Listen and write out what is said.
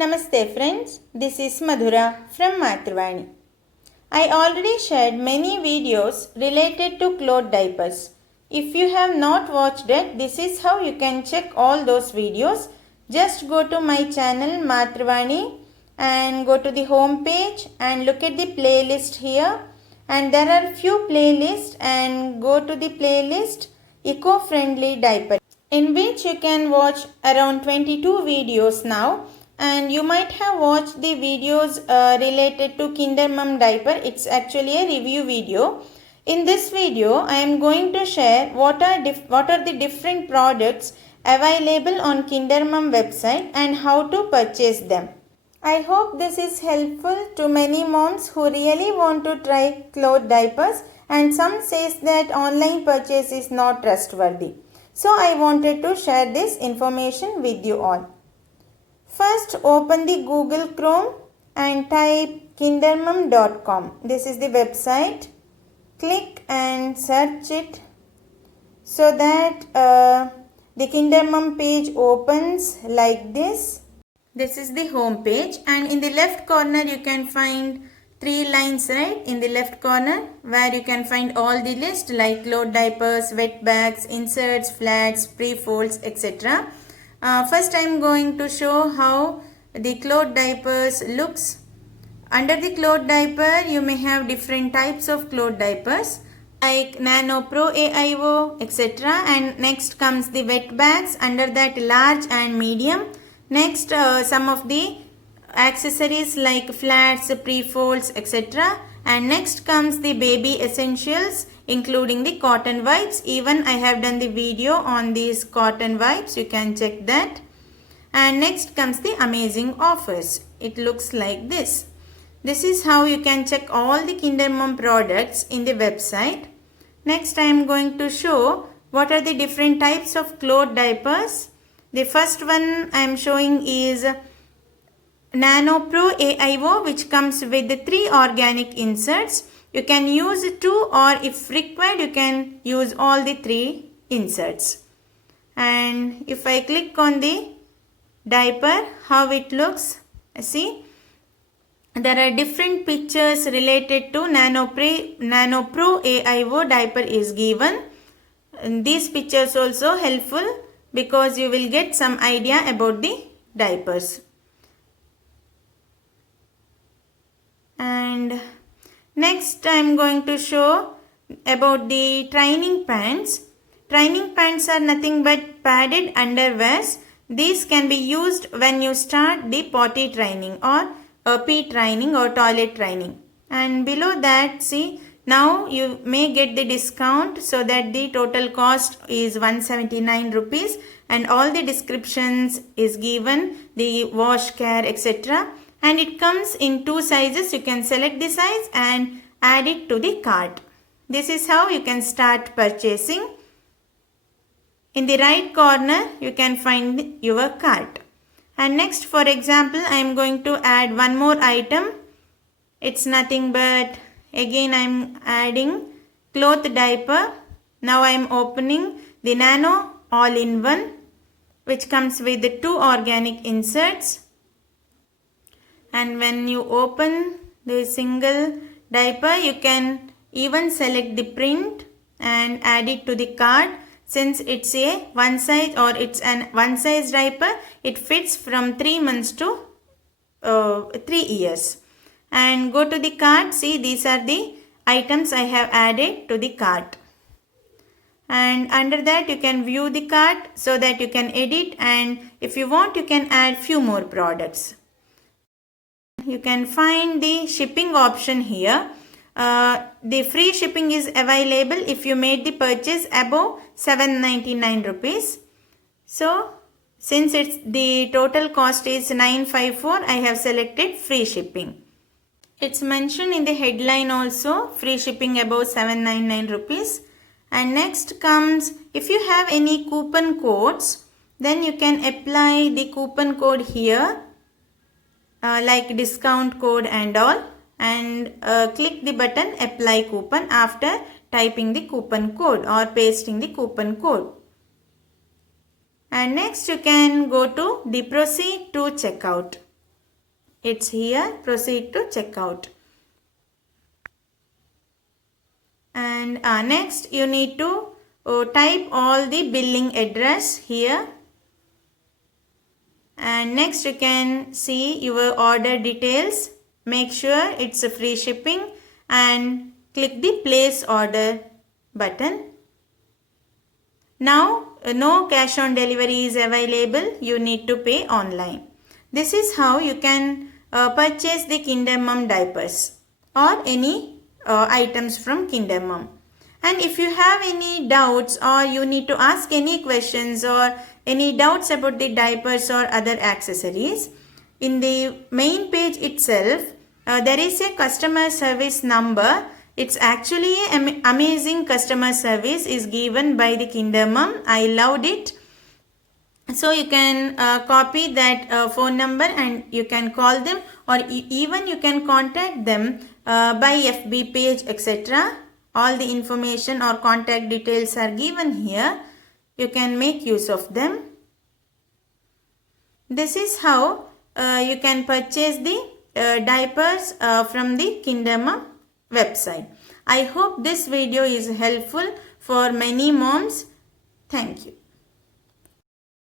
Namaste friends, this is Madhura from Matruvani. I already shared many videos related to cloth diapers. If you have not watched it, this is how you can check all those videos. Just go to my channel Matruvani and go to the home page and look at the playlist here. And there are few playlists and go to the playlist Eco-Friendly Diaper, in which you can watch around 22 videos now. And you might have watched the videos related to Kinder Mum diaper. It's actually a review video. In this video, I am going to share what are the different products available on Kinder Mum website and how to purchase them. I hope this is helpful to many moms who really want to try cloth diapers, and some says that online purchase is not trustworthy. So I wanted to share this information with you all. First, open the Google Chrome and type kindermum.com. This is the website. Click and search it so that the Kinder Mum page opens like this. This is the home page, and in the left corner you can find three lines, right? In the left corner where you can find all the list like cloth diapers, wet bags, inserts, flats, pre-folds, etc. First I am going to show how the cloth diapers looks. Under the cloth diaper you may have different types of cloth diapers like Nano Pro AIO, etc. And next comes the wet bags, under that large and medium. Next some of the accessories like flats, pre-folds, etc. And next comes the baby essentials including the cotton wipes. Even I have done the video on these cotton wipes, you can check that. And next comes the amazing offers. It looks like this. This is how you can check all the Kinder Mum products in the website. Next I am going to show what are the different types of cloth diapers. The first one I am showing is Nano Pro AIO, which comes with 3 organic inserts. You can use 2, or if required you can use all the 3 inserts. And if I click on the diaper, how it looks, see there are different pictures related to Nano Pro AIO diaper is given. And these pictures also helpful because you will get some idea about the diapers. And next I am going to show about the training pants. Training pants are nothing but padded underwears. These can be used when you start the potty training or pee training or toilet training. And below that, see, now you may get the discount so that the total cost is 179 rupees and all the descriptions is given, the wash care, etc. And it comes in 2 sizes. You can select the size and add it to the cart. This is how you can start purchasing. In the right corner you can find your cart. And next, for example, I am going to add one more item. It's nothing but, again I am adding cloth diaper. Now I am opening the Nano all-in-one, which comes with the 2 organic inserts. And when you open the single diaper, you can even select the print and add it to the cart. Since it's a one size or it's an one size diaper, it fits from 3 months to 3 years. And go to the cart. See, these are the items I have added to the cart. And under that you can view the cart so that you can edit, and if you want you can add few more products. You can find the shipping option here. The free shipping is available if you made the purchase above 799 rupees. So since the total cost is 954, I have selected free shipping. It's mentioned in the headline also, free shipping above 799 rupees. And next comes, if you have any coupon codes, then you can apply the coupon code here, like discount code and all, and click the button apply coupon after typing the coupon code or pasting the coupon code. And next you can go to the proceed to checkout. It's here. Proceed to checkout. And next you need to type all the billing address here. And next you can see your order details. Make sure it's a free shipping and click the place order button. Now no cash on delivery is available. You need to pay online. This is how you can purchase the Kinder Mum diapers or any items from Kinder Mum. And if you have any doubts or you need to ask any questions or any doubts about the diapers or other accessories, in the main page itself there is a customer service number. It's actually an amazing customer service is given by the Kinder Mum. I loved it. So you can copy that phone number and you can call them, or even you can contact them by FB page, etc. All the information or contact details are given here. You can make use of them. This is how you can purchase the diapers from the Kinder Mum website. I hope this video is helpful for many moms. Thank you.